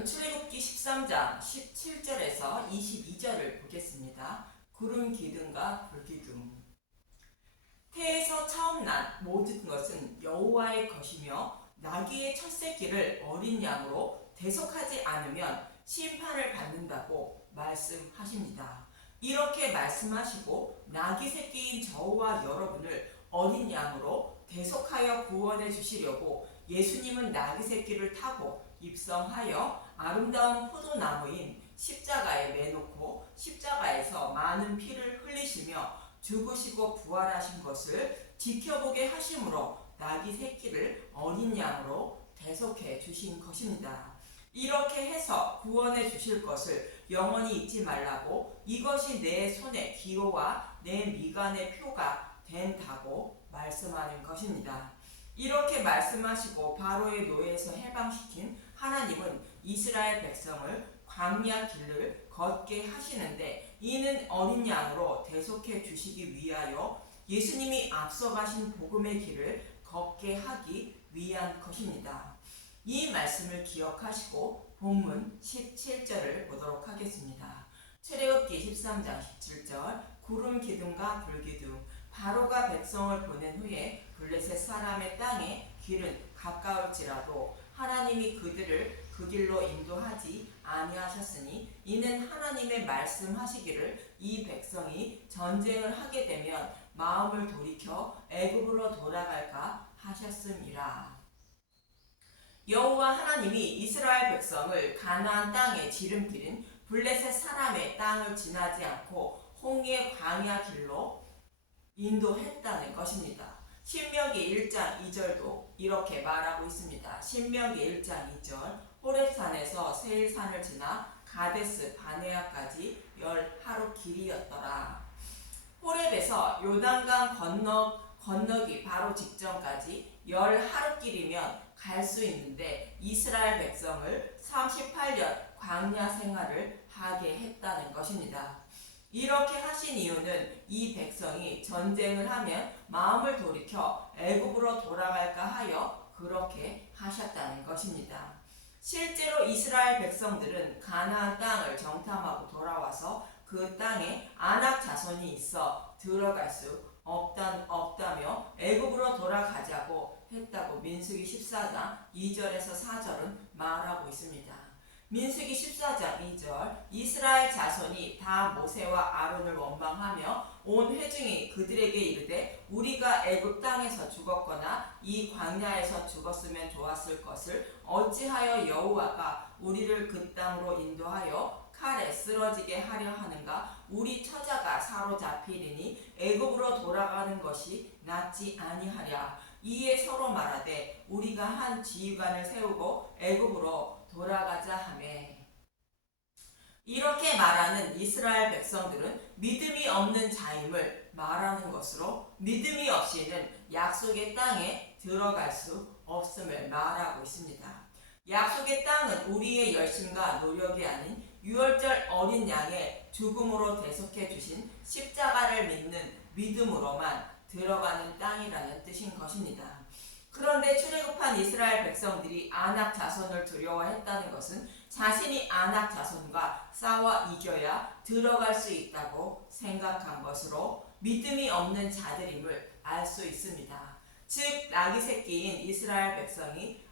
오늘은 출애굽기 13장 17절에서 22절을 보겠습니다. 구름 기둥과 불기둥. 태에서 처음 난 모든 것은 여호와의 것이며 나귀의 첫 새끼를 어린 양으로 대속하지 않으면 심판을 받는다고 말씀하십니다. 이렇게 말씀하시고 나귀 새끼인 저와 여러분을 어린 양으로 대속하여 구원해 주시려고 예수님은 나귀 새끼를 타고 입성하여 아름다운 포도나무인 십자가에 매놓고 십자가에서 많은 피를 흘리시며 죽으시고 부활하신 것을 지켜보게 하심으로 나귀 새끼를 어린 양으로 대속해 주신 것입니다. 이렇게 해서 구원해 주실 것을 영원히 잊지 말라고 이것이 내 손의 기호와 내 미간의 표가 된다고 말씀하는 것입니다. 이렇게 말씀하시고 바로의 노예에서 해방시킨 하나님은 이스라엘 백성을 광야 길을 걷게 하시는데 이는 어린 양으로 대속해 주시기 위하여 예수님이 앞서가신 복음의 길을 걷게 하기 위한 것입니다. 이 말씀을 기억하시고 본문 17절을 보도록 하겠습니다. 출애굽기 13장 17절 구름 기둥과 불기둥 바로가 백성을 보낸 후에 블레셋 사람의 땅에 길은 가까울지라도 하나님이 그들을 그 길로 인도하지 아니하셨으니 이는 하나님의 말씀하시기를 이 백성이 전쟁을 하게 되면 마음을 돌이켜 애굽으로 돌아갈까 하셨음이라. 여호와 하나님이 이스라엘 백성을 가나안 땅의 지름길인 블레셋 사람의 땅을 지나지 않고 홍해 광야 길로 인도했다는 것입니다. 신명기 1장 2절도 이렇게 말하고 있습니다. 신명기 1장 2절 호렙산에서 세일산을 지나 가데스 바네아까지 10하루 길이었더라. 호렙에서 요단강 건너기 바로 직전까지 10하루 길이면 갈 수 있는데 이스라엘 백성을 38년 광야 생활을 하게 했다는 것입니다. 이렇게 하신 이유는 이 백성이 전쟁을 하면 마음을 돌이켜 애굽으로 돌아갈까 하여 그렇게 하셨다는 것입니다. 실제로 이스라엘 백성들은 가나안 땅을 정탐하고 돌아와서 그 땅에 아낙 자손이 있어 들어갈 수 없다며 애굽으로 돌아가자고 했다고 민수기 14장 2절에서 4절은 말하고 있습니다. 민수기 14장 2절 이스라엘 자손이 다 모세와 아론을 원망하며 온 회중이 그들에게 이르되 우리가 애굽 땅에서 죽었거나 이 광야에서 죽었으면 좋았을 것을 어찌하여 여호와가 우리를 그 땅으로 인도하여 칼에 쓰러지게 하려 하는가? 우리 처자가 사로잡히리니 애굽으로 돌아가는 것이 낫지 아니하랴. 이에 서로 말하되 우리가 한 지휘관을 세우고 애굽으로 돌아가자 하매. 이렇게 말하는 이스라엘 백성들은 믿음이 없는 자임을 말하는 것으로 믿음이 없이는 약속의 땅에 들어갈 수 없음을 말하고 있습니다. 약속의 땅은 우리의 열심과 노력이 아닌 유월절 어린 양의 죽음으로 대속해 주신 십자가를 믿는 믿음으로만 들어가는 땅이라는 뜻인 것입니다. 그런데 출애굽한 이스라엘 백성들이 아낙 자손을 두려워했다는 것은 자신이 아낙 자손과 싸워 이겨야 들어갈 수 있다고 생각한 것으로 믿음이 없는 자들임을 알 수 있습니다. 즉 나귀 새끼인 이스라엘 백성이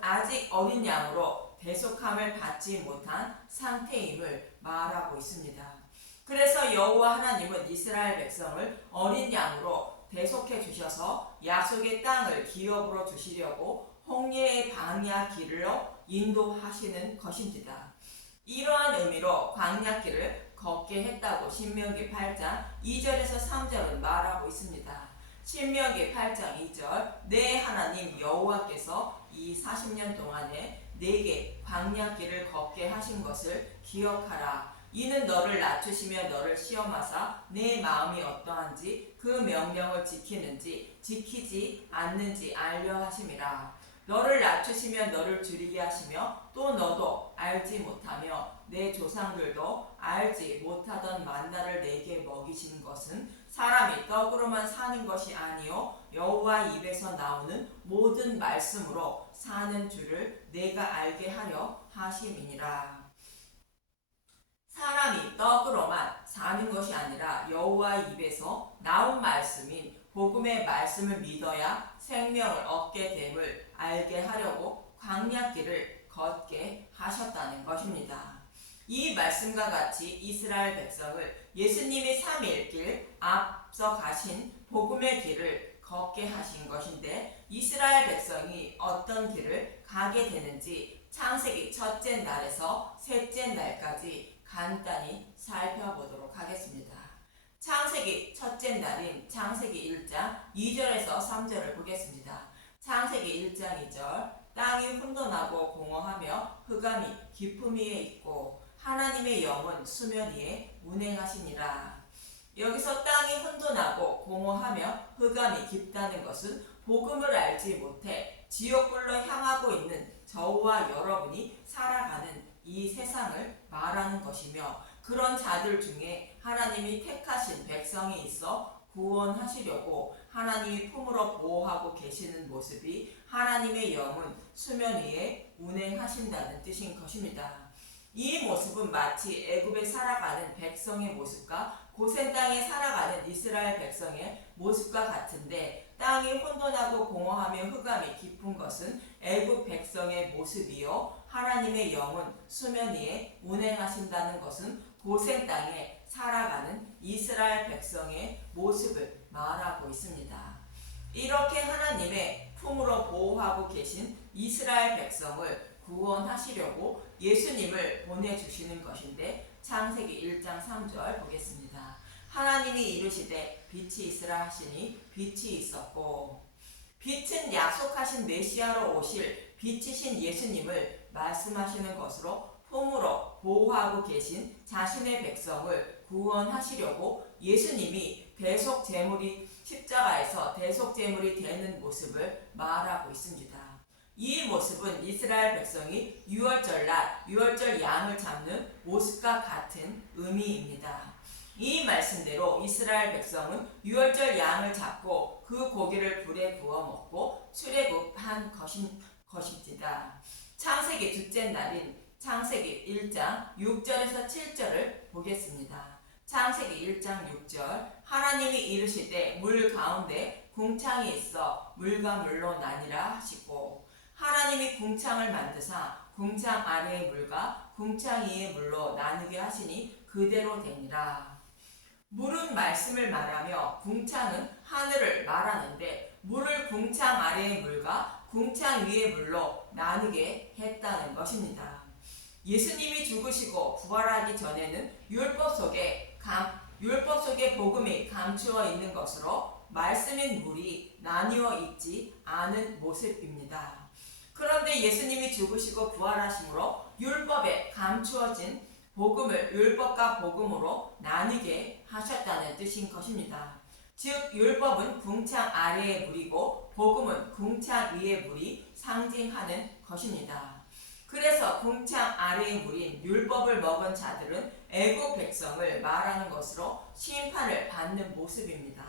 아직 어린 양으로 대속함을 받지 못한 상태임을 말하고 있습니다. 그래서 여호와 하나님은 이스라엘 백성을 어린 양으로 대속해 주셔서 약속의 땅을 기업으로 주시려고 홍해의 광야 길로 인도하시는 것입니다. 이러한 의미로 광야 길을 걷게 했다고 신명기 8장 2절에서 3절은 말하고 있습니다. 신명기 8장 2절 내 하나님 여호와께서 이 40년 동안에 내게 광야 길을 걷게 하신 것을 기억하라. 이는 너를 낮추시며 너를 시험하사 내 마음이 어떠한지 그 명령을 지키는지 지키지 않는지 알려 하심이라. 너를 낮추시며 너를 줄이게 하시며 또 너도 알지 못하며 내 조상들도 알지 못하던 만나를 내게 먹이신 것은 사람이 떡으로만 사는 것이 아니요 여호와 입에서 나오는 모든 말씀으로 사는 줄을 내가 알게 하려 하심이니라. 사람이 떡으로만 사는 것이 아니라 여호와 입에서 나온 말씀인 복음의 말씀을 믿어야 생명을 얻게 됨을 알게 하려고 광야길을 걷게 하셨다는 것입니다. 이 말씀과 같이 이스라엘 백성을 예수님이 3일 길 앞서 가신 복음의 길을 걷게 하신 것인데, 이스라엘 백성이 어떤 길을 가게 되는지 창세기 첫째 날에서 셋째 날까지 간단히 살펴보도록 하겠습니다. 창세기 첫째 날인 창세기 1장 2절에서 3절을 보겠습니다. 창세기 1장 2절, 땅이 혼돈하고 공허하며 흑암이 깊음 위에 있고 하나님의 영은 수면 위에 운행하시니라. 여기서 땅이 혼돈하고 공허하며 흑암이 깊다는 것은 복음을 알지 못해 지옥불로 향하고 있는 저와 여러분이 살아가는 이 세상을 말하는 것이며, 그런 자들 중에 하나님이 택하신 백성이 있어 구원하시려고 하나님이 품으로 보호하고 계시는 모습이 하나님의 영은 수면 위에 운행하신다는 뜻인 것입니다. 이 모습은 마치 애굽에 살아가는 백성의 모습과 고센 땅에 살아가는 이스라엘 백성의 모습과 같은데, 땅이 혼돈하고 공허하며 흑암이 깊은 것은 애굽 백성의 모습이요 하나님의 영은 수면 위에 운행하신다는 것은 고센 땅에 살아가는 이스라엘 백성의 모습을 말하고 있습니다. 이렇게 하나님의 품으로 보호하고 계신 이스라엘 백성을 구원하시려고 예수님을 보내주시는 것인데, 창세기 1장 3절 보겠습니다. 하나님이 이르시되 빛이 있으라 하시니 빛이 있었고. 빛은 약속하신 메시아로 오실 빛이신 예수님을 말씀하시는 것으로 품으로 보호하고 계신 자신의 백성을 구원하시려고 예수님이 대속제물이 십자가에서 대속제물이 되는 모습을 말하고 있습니다. 이 모습은 이스라엘 백성이 유월절날 유월절 양을 잡는 모습과 같은 의미입니다. 이 말씀대로 이스라엘 백성은 유월절 양을 잡고 그 고기를 불에 구워 먹고 출애굽한 것입니다. 창세기 둘째 날인 창세기 1장 6절에서 7절을 보겠습니다. 창세기 1장 6절, 하나님이 이르시되 물 가운데 궁창이 있어 물과 물로 나뉘라 하시고, 하나님이 궁창을 만드사 궁창 아래의 물과 궁창 위의 물로 나누게 하시니 그대로 되니라. 물은 말씀을 말하며 궁창은 하늘을 말하는데, 물을 궁창 아래의 물과 궁창 위의 물로 나누게 했다는 것입니다. 예수님이 죽으시고 부활하기 전에는 율법 속에 복음이 감추어 있는 것으로 말씀인 물이 나뉘어 있지 않은 모습입니다. 그런데 예수님이 죽으시고 부활하심으로 율법에 감추어진 복음을 율법과 복음으로 나뉘게 하셨다는 뜻인 것입니다. 즉 율법은 궁창 아래의 물이고 복음은 궁창 위의 물이 상징하는 것입니다. 그래서 궁창 아래의 물인 율법을 먹은 자들은 애국 백성을 말하는 것으로 심판을 받는 모습입니다.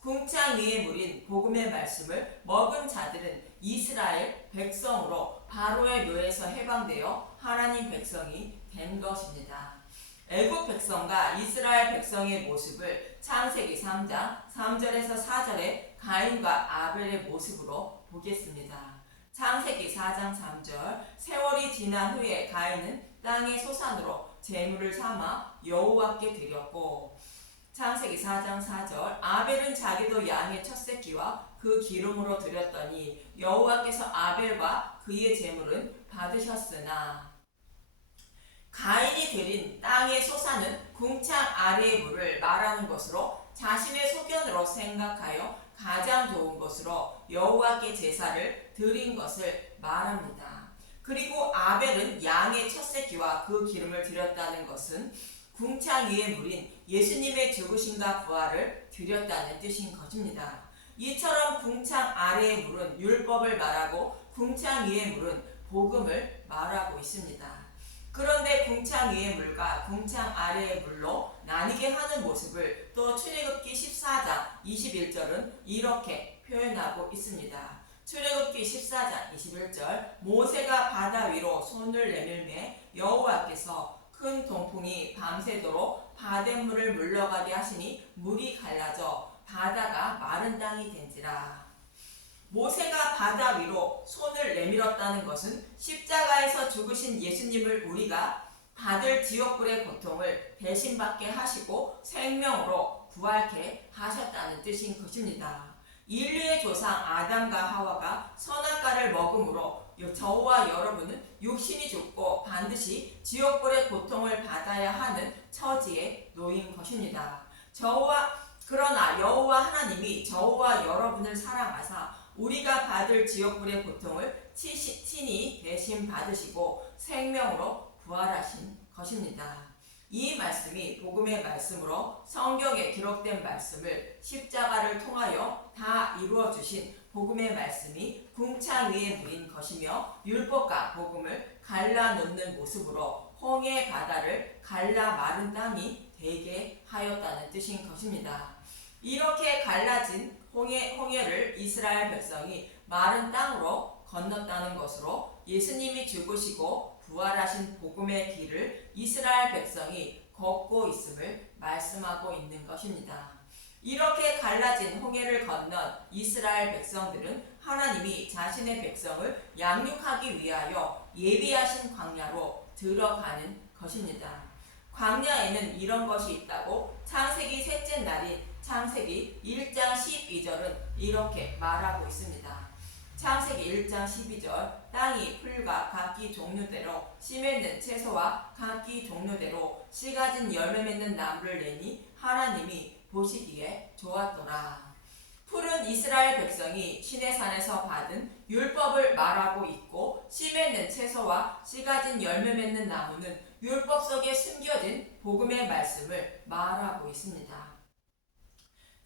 궁창 위의 물인 복음의 말씀을 먹은 자들은 이스라엘 백성으로 바로의 묘에서 해방되어 하나님 백성이 된 것입니다. 애국 백성과 이스라엘 백성의 모습을 창세기 3장 3절에서 4절의 가인과 아벨의 모습으로 보겠습니다. 창세기 4장 3절, 세월이 지난 후에 가인은 땅의 소산으로 제물을 삼아 여호와께 드렸고, 창세기 4장 4절, 아벨은 자기도 양의 첫 새끼와 그 기름으로 드렸더니 여호와께서 아벨과 그의 제물은 받으셨으나, 가인이 드린 땅의 소산은 궁창 아래의 물을 말하는 것으로 자신의 소견으로 생각하여 가장 좋은 것으로 여호와께 제사를 드린 것을 말합니다. 그리고 아벨은 양의 첫 새끼와 그 기름을 드렸다는 것은 궁창 위의 물인 예수님의 죽으심과 부활을 드렸다는 뜻인 것입니다. 이처럼 궁창 아래의 물은 율법을 말하고 궁창 위의 물은 복음을 말하고 있습니다. 그런데 궁창 위의 물과 궁창 아래의 물로 나뉘게 하는 모습을 또 출애굽기 14장 21절은 이렇게 표현하고 있습니다. 출애굽기 14장 21절 모세가 바다 위로 손을 내밀매 여호와께서 큰 동풍이 밤새도록 바닷물을 물러가게 하시니 물이 갈라져 바다가 마른 땅이 된지라. 모세가 바다 위로 손을 내밀었다는 것은 십자가에서 죽으신 예수님을 우리가 받을 지옥불의 고통을 대신받게 하시고 생명으로 부활케 하셨다는 뜻인 것입니다. 인류의 조상 아담과 하와가 선악과를 먹음으로 저와 여러분은 육신이 죽고 반드시 지옥불의 고통을 받아야 하는 처지에 놓인 것입니다. 그러나 여호와 하나님이 저와 여러분을 사랑하사 우리가 받을 지옥불의 고통을 친히 대신 받으시고 생명으로 부활하신 것입니다. 이 말씀이 복음의 말씀으로 성경에 기록된 말씀을 십자가를 통하여 다 이루어 주신 복음의 말씀이 궁창 위의 물인 것이며 율법과 복음을 갈라놓는 모습으로 홍해 바다를 갈라 마른 땅이 되게 하였다는 뜻인 것입니다. 이렇게 갈라진 홍해를 이스라엘 백성이 마른 땅으로 건넜다는 것으로 예수님이 죽으시고 부활하신 복음의 길을 이스라엘 백성이 걷고 있음을 말씀하고 있는 것입니다. 이렇게 갈라진 홍해를 건넌 이스라엘 백성들은 하나님이 자신의 백성을 양육하기 위하여 예비하신 광야로 들어가는 것입니다. 광야에는 이런 것이 있다고 창세기 셋째 날인 창세기 1장 12절은 이렇게 말하고 있습니다. 창세기 1장 12절 땅이 풀과 각기 종류대로 씨 맺는 채소와 각기 종류대로 씨 가진 열매 맺는 나무를 내니 하나님이 보시기에 좋았더라. 풀은 이스라엘 백성이 시내산에서 받은 율법을 말하고 있고 씨 맺는 채소와 씨 가진 열매 맺는 나무는 율법 속에 숨겨진 복음의 말씀을 말하고 있습니다.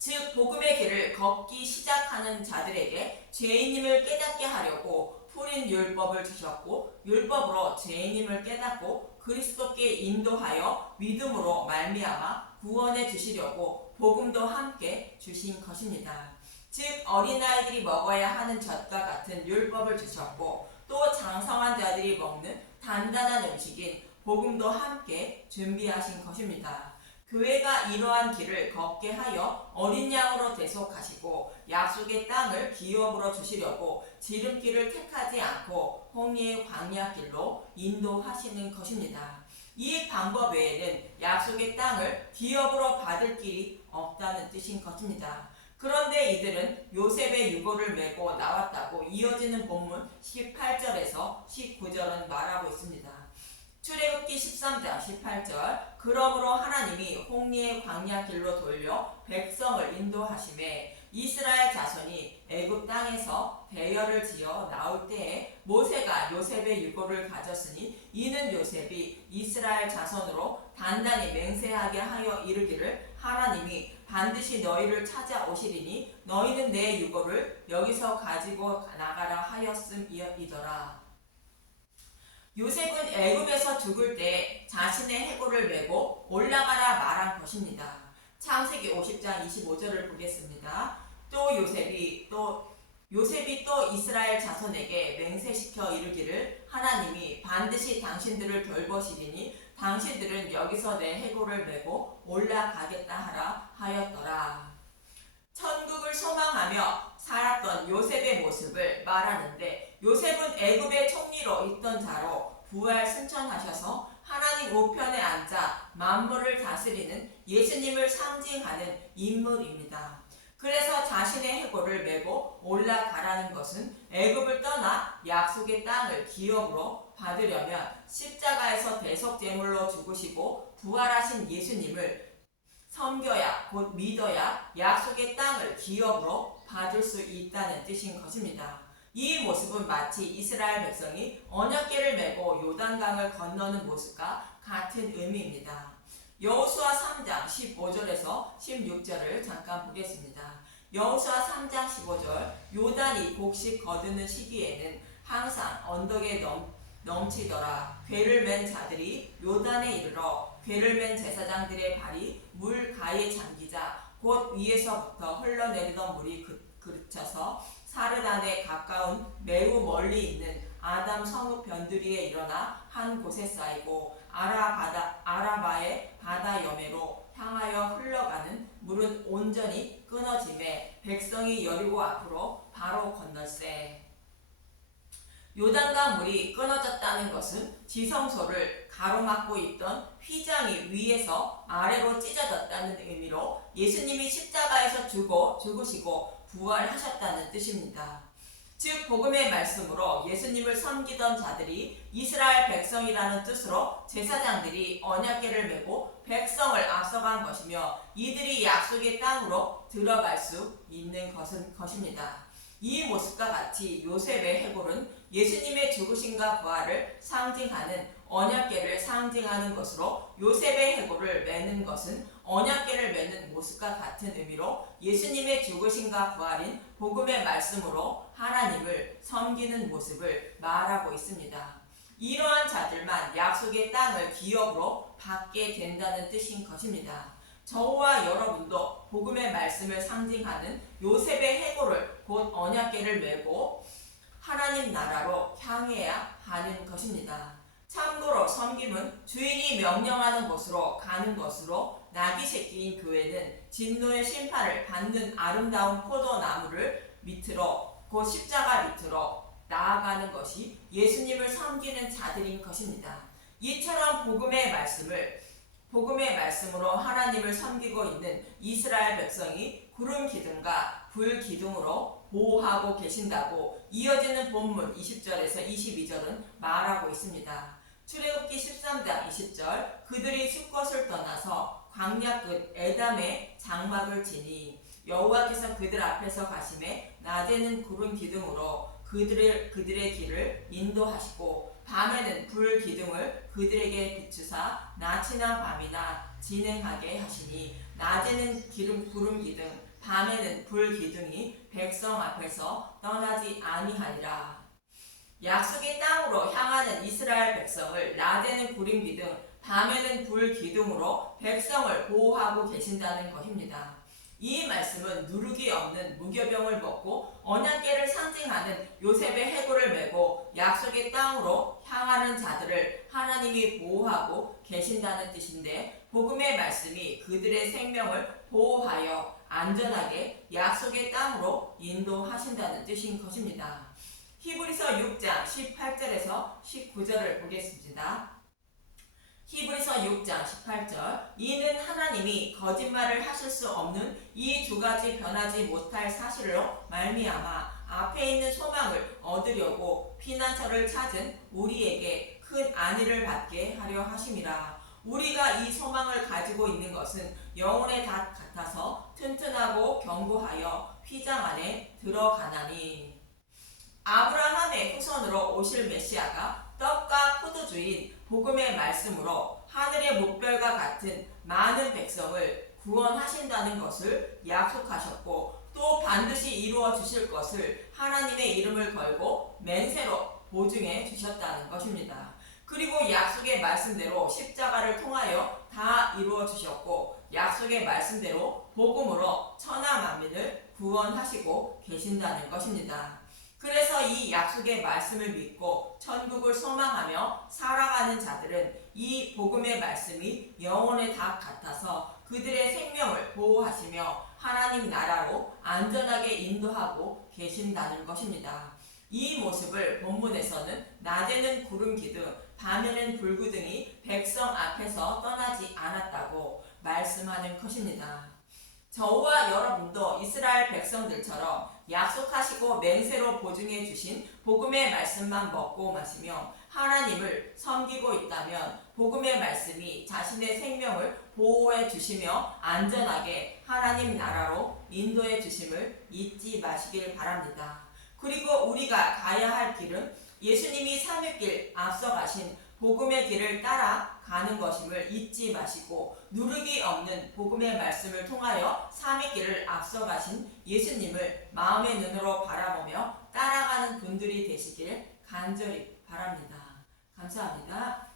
즉 복음의 길을 걷기 시작하는 자들에게 죄인임을 깨닫게 하려고 풀인 율법을 주셨고 율법으로 죄인임을 깨닫고 그리스도께 인도하여 믿음으로 말미암아 구원해 주시려고 복음도 함께 주신 것입니다. 즉 어린아이들이 먹어야 하는 젖과 같은 율법을 주셨고 또 장성한 자들이 먹는 단단한 음식인 복음도 함께 준비하신 것입니다. 교회가 이러한 길을 걷게 하여 어린 양으로 대속하시고 약속의 땅을 기업으로 주시려고 지름길을 택하지 않고 홍해의 광야길로 인도하시는 것입니다. 이 방법 외에는 약속의 땅을 기업으로 받을 길이 없다는 뜻인 것입니다. 그런데 이들은 요셉의 유고를 메고 나왔다고 이어지는 본문 18절에서 19절은 말하고 있습니다. 출애굽기 13장 18절 그러므로 하나님이 홍해의 광야 길로 돌려 백성을 인도하심에 이스라엘 자손이 애굽 땅에서 대열을 지어 나올 때에 모세가 요셉의 유고를 가졌으니 이는 요셉이 이스라엘 자손으로 단단히 맹세하게 하여 이르기를 하나님이 반드시 너희를 찾아오시리니 너희는 내 유고를 여기서 가지고 나가라 하였음이더라. 요셉은 애굽에서 죽을 때 자신의 해골을 메고 올라가라 말한 것입니다. 창세기 50장 25절을 보겠습니다. 또 요셉이 또 이스라엘 자손에게 맹세시켜 이르기를 하나님이 반드시 당신들을 돌보시리니 당신들은 여기서 내 해골을 메고 올라가겠다 하라 하였더라. 천국을 소망하며 살았던 요셉의 모습을 말하는데 요셉은 애굽의 총리로 있던 자로 부활 승천하셔서 하나님 우편에 앉아 만물을 다스리는 예수님을 상징하는 인물입니다. 그래서 자신의 해골을 메고 올라가라는 것은 애굽을 떠나 약속의 땅을 기업으로 받으려면 십자가에서 대속제물로 죽으시고 부활하신 예수님을 섬겨야 곧 믿어야 약속의 땅을 기업으로 받을 수 있다는 뜻인 것입니다. 이 모습은 마치 이스라엘 백성이 언약궤를 메고 요단강을 건너는 모습과 같은 의미입니다. 여호수아 3장 15절에서 16절을 잠깐 보겠습니다. 여호수아 3장 15절 요단이 곡식 거두는 시기에는 항상 언덕에 넘치더라. 괴를 맨 자들이 요단에 이르러 괴를 맨 제사장들의 발이 물 가에 잠기자 곧 위에서부터 흘러내리던 물이 그르쳐서 사르단에 가까운 매우 멀리 있는 아담 성읍 변두리에 일어나 한 곳에 쌓이고 아라바의 바다 여매로 향하여 흘러가는 물은 온전히 끊어짐에 백성이 여리고 앞으로 바로 건널세. 요단강 물이 끊어졌다는 것은 지성소를 가로막고 있던 휘장이 위에서 아래로 찢어졌다는 의미로 예수님이 십자가에서 죽으시고 부활하셨다는 뜻입니다. 즉 복음의 말씀으로 예수님을 섬기던 자들이 이스라엘 백성이라는 뜻으로 제사장들이 언약궤를 메고 백성을 앞서간 것이며 이들이 약속의 땅으로 들어갈 수 있는 것입니다. 이 모습과 같이 요셉의 해골은 예수님의 죽으심과 부활을 상징하는 언약궤를 상징하는 것으로 요셉의 해골을 매는 것은 언약궤를 매는 모습과 같은 의미로 예수님의 죽으심과 부활인 복음의 말씀으로 하나님을 섬기는 모습을 말하고 있습니다. 이러한 자들만 약속의 땅을 기업으로 받게 된다는 뜻인 것입니다. 저와 여러분도 복음의 말씀을 상징하는 요셉의 해골을 곧 언약궤를 메고 하나님 나라로 향해야 하는 것입니다. 참고로 섬김은 주인이 명령하는 곳으로 가는 것으로 나귀 새끼인 교회는 진노의 심판을 받는 아름다운 포도나무를 밑으로 곧 십자가 밑으로 나아가는 것이 예수님을 섬기는 자들인 것입니다. 이처럼 복음의 말씀으로 하나님을 섬기고 있는 이스라엘 백성이 구름 기둥과 불 기둥으로 보호하고 계신다고 이어지는 본문 20절에서 22절은 말하고 있습니다. 출애굽기 13장 20절 그들이 숫곳을 떠나서 광야 끝 에담의 장막을 지니 여호와께서 그들 앞에서 가심에 낮에는 구름 기둥으로 그들의 길을 인도하시고 밤에는 불 기둥을 그들에게 비추사 낮이나 밤이나 진행하게 하시니 낮에는 구름 기둥 밤에는 불 기둥이 백성 앞에서 떠나지 아니하리라. 약속의 땅으로 향하는 이스라엘 백성을 낮에는 구름 기둥 밤에는 불 기둥으로 백성을 보호하고 계신다는 것입니다. 이 말씀은 누룩이 없는 무교병을 먹고 언약궤를 상징하는 요셉의 해골을 메고 약속의 땅으로 향하는 자들을 하나님이 보호하고 계신다는 뜻인데 복음의 말씀이 그들의 생명을 보호하여 안전하게 약속의 땅으로 인도하신다는 뜻인 것입니다. 히브리서 6장 18절에서 19절을 보겠습니다. 히브리서 6장 18절 이는 하나님이 거짓말을 하실 수 없는 이 두 가지 변하지 못할 사실로 말미암아 앞에 있는 소망을 얻으려고 피난처를 찾은 우리에게 큰 안위를 받게 하려 하심이라. 우리가 이 소망을 가지고 있는 것은 영혼의 닷 같아서 튼튼하고 견고하여 휘장 안에 들어가나니. 아브라함의 후손으로 오실 메시아가 떡과 포도주인 복음의 말씀으로 하늘의 목별과 같은 많은 백성을 구원하신다는 것을 약속하셨고 또 반드시 이루어 주실 것을 하나님의 이름을 걸고 맹세로 보증해 주셨다는 것입니다. 그리고 약속의 말씀대로 십자가를 통하여 다 이루어 주셨고 약속의 말씀대로 복음으로 천하 만민을 구원하시고 계신다는 것입니다. 그래서 이 약속의 말씀을 믿고 천국을 소망하며 살아가는 자들은 이 복음의 말씀이 영혼의 닭 같아서 그들의 생명을 보호하시며 하나님 나라로 안전하게 인도하고 계신다는 것입니다. 이 모습을 본문에서는 낮에는 구름 기둥, 밤에는 불기둥이 백성 앞에서 떠나지 않았다고 말씀하는 것입니다. 저와 여러분도 이스라엘 백성들처럼 약속하시고 맹세로 보증해 주신 복음의 말씀만 먹고 마시며 하나님을 섬기고 있다면 복음의 말씀이 자신의 생명을 보호해 주시며 안전하게 하나님 나라로 인도해 주심을 잊지 마시길 바랍니다. 그리고 우리가 가야 할 길은 예수님이 삼위길 앞서 가신 복음의 길을 따라 가는 것임을 잊지 마시고 누룩이 없는 복음의 말씀을 통하여 삼위길을 앞서 가신 예수님을 마음의 눈으로 바라보며 따라가는 분들이 되시길 간절히 바랍니다. 감사합니다.